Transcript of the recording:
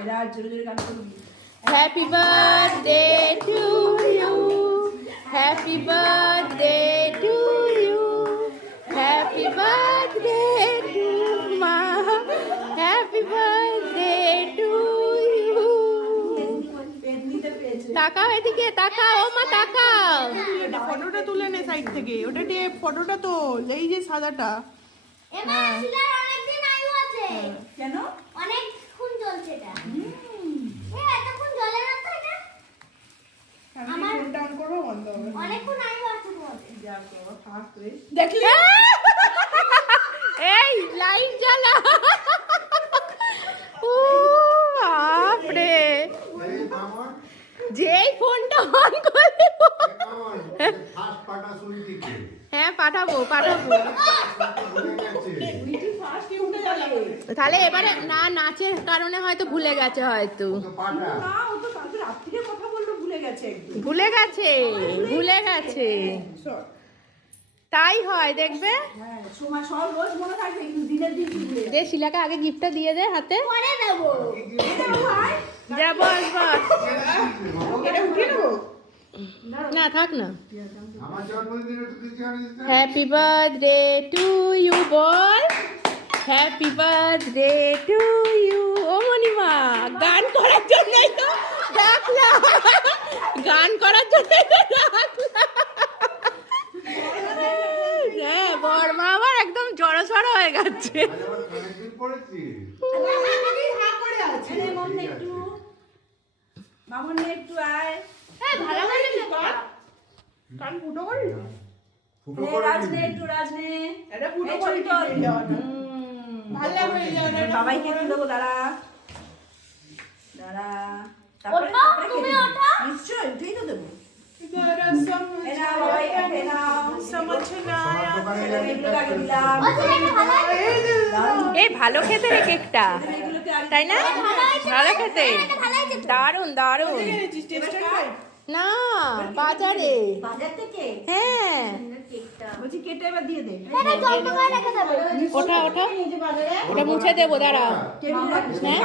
এরা জোরে জোরে গান করবি। Happy birthday to you, happy birthday to you, happy birthday to মা, হ্যাপি বার্থডে টু ইউ। এমনিতে পেয়েছে। তাকাও এদিকে, তাকাও ও মা, তাকাও। ফটোটা তুলে নে সাইড থেকে, ওটা দিয়ে ফটোটা তোল, এই যে সাদাটা। এবার শিলার অনেকদিন আয়ু আছে। কেন? অনেকক্ষণ জ্বলছে এটা। এতক্ষণ জ্বলে না তো এটা? আমি ফোনটা অন করবো, বন্ধ হবে। অনেকক্ষণ আয়ু আছে তোমাদের। যা বাবা, থাক রে। দেখলি এই লাইট জ্বালা। ও বাপরে, যেই ফোনটা অন করে। হ্যাঁ পাঠাবো পাঠাবো। উইটি ফার্স্ট উঠে যাবে। তাহলে এবারে না, নাচের কারণে হয়তো ভুলে গেছে, হয়তো না, ও তো কালকে রাত্রিরে কথা বললো, ভুলে গেছে একদম। ভুলে গেছে, ভুলে গেছে। তাই হয় দেখবে। হ্যাঁ, সময় সব রোজ মনে থাকবে, কিন্তু দিনের দিন কি ভুলে দে শিলাকে আগে গিফটটা দিয়ে দে হাতে। পরে দেবো। যা বস বস। এটা উঠিয়ে নেবো। না থাক না। আমার জন্মদিনে তো কিছু আনি দিতে হ্যাপি বার্থডে টু ইউ বল, হ্যাপি বার্থডে টু ইউ। ও মনিমা, গান করার জন্যই তো ডাকলাম, গান করার জন্যই তো ডাকলাম। হ্যাঁ, বড়মা আমার একদম জড়সড় হয়ে গেছে। আজ আবার অনেকদিন পড়েছি আরে মামনে একটু, মামনে একটু আয়। ভালো করে কান ফুটো করি। ফুটো নে, করে রাজনে নিবি। একটু, রাজনে। এটা ফুটো এই করে ছবি তোল। দিয়ে দেওয়া না। ভালো লাগবে এই জায়গাটা। বাবাইকে একটু দেবো, দাঁড়া দাঁড়া। তারপরে ওঠো, তারপরে তুমি কে দেবে? ওঠো। নিশ্চয়ই উঠেই তো দেবো। যারা এ নাও বাবাই, এ নাও। সমছনায় দোকানে ছেলে মেয়েগুলোকে আগে দিলাম। এই ভালো খেতে রে কেকটা, ছেলেমেয়েগুলোকে আগে তাই না? ভালো খেতে, ভালো হয়েছে তো। দারুন দারুন। না বাজারে, বাজার থেকে হ্যাঁ। বলছি কেটে এবার দিয়ে দে। এটা যত্ন করে রেখে দেবে। ওটা ওটা ওটা মুছে দেবো, দাঁড়া। টেবিলে রাখিস। হ্যাঁ